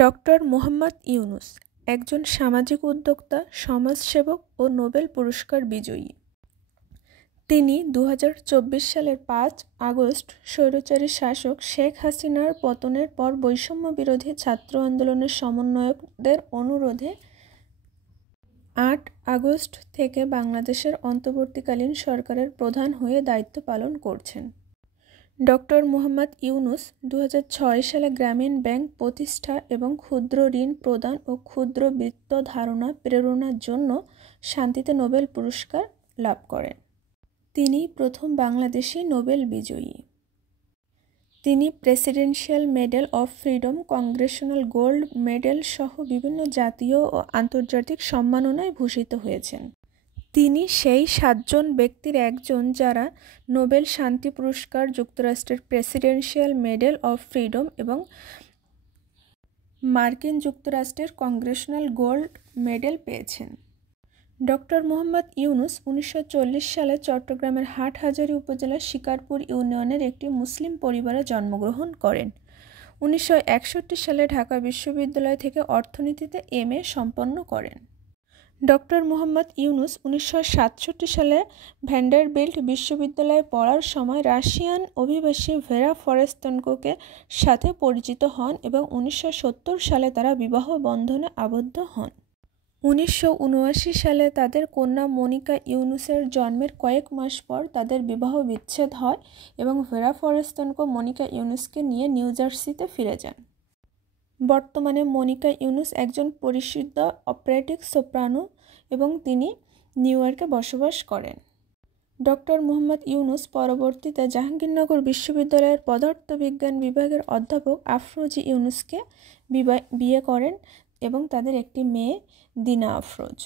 Doctor Muhammad Yunus একজন সামাজিক উদ্যোক্তা, সমাজসেবক ও নোবেল পুরস্কার বিজয়ী। তিনি ২০২৪ সালের ৫ আগস্ট স্বৈরাচারী শাসক শেখ হাসিনার পতনের পর বৈষম্য বিরোধী ছাত্র আন্দোলনের সমন্বয়কদের অনুরোধে ৮ আগস্ট থেকে বাংলাদেশের অন্তর্বর্তীকালীন সরকারের প্রধান হয়ে দায়িত্ব পালন করছেন। ডক্টর মুহাম্মদ ইউনূস ২০০৬ সালে গ্রামীণ ব্যাংক প্রতিষ্ঠা এবং ক্ষুদ্র ঋণ প্রদান ও ক্ষুদ্র বিত্ত ধারণা প্রেরণার জন্য শান্তিতে নোবেল পুরস্কার লাভ করেন। তিনি প্রথম বাংলাদেশি নোবেল বিজয়ী। তিনি presidential medal of freedom, Congressional gold medal সহ বিভিন্ন জাতীয় ও আন্তর্জাতিক সম্মাননায় ভূষিত হয়েছেন। তিনি সেই ৭ জন ব্যক্তির একজন যারা নোবেল শান্তি পুরস্কার, যুক্তরাষ্ট্রের প্রেসিডেন্সিয়াল মেডেল অফ ফ্রিডম এবং মার্কিন যুক্তরাষ্ট্রের কংগ্রেশনাল গোল্ড মেডেল পেয়েছেন। ডক্টর মুহাম্মদ ইউনূস ১৯৪০ সালে চট্টগ্রামের হাটহাজারী উপজেলার শিকারপুর ইউনিয়নের একটি মুসলিম পরিবারে জন্মগ্রহণ করেন। ১৯৬১ সালে ঢাকা বিশ্ববিদ্যালয় থেকে অর্থনীতিতে MA সম্পন্ন করেন। ডক্টর মুহাম্মদ ইউনূস ১৯৬৭ সালে ভ্যান্ডারবিল্ট বিশ্ববিদ্যালয়ে পড়ার সময় রাশিয়ান অভিবাসী ভেরা ফরেস্তেনকোকে সাথে পরিচিত হন এবং ১৯৭০ সালে তারা বিবাহ বন্ধনে আবদ্ধ হন। ১৯৭৯ সালে তাদের কন্যা মনিকা ইউনূসের জন্মের কয়েক মাস পর তাদের বিবাহ বিচ্ছেদ হয় এবং ভেরা ফরেস্তেনকো মনিকা ইউনূসকে নিয়ে নিউ জার্সিতে ফিরে যান। বর্তমানে মনিকা ইউনূস একজন পরিচিত অপারেটিক সোপ্রানো এবং তিনি নিউ ইয়র্কে বসবাস করেন। ডক্টর মুহাম্মদ ইউনূস পরবর্তীতে জাহাঙ্গীরনগর বিশ্ববিদ্যালয়ের পদার্থবিজ্ঞান বিভাগের অধ্যাপক আফরোজা ইউনূসকে বিয়ে করেন এবং তাদের একটি মেয়ে দিনা আফরোজ।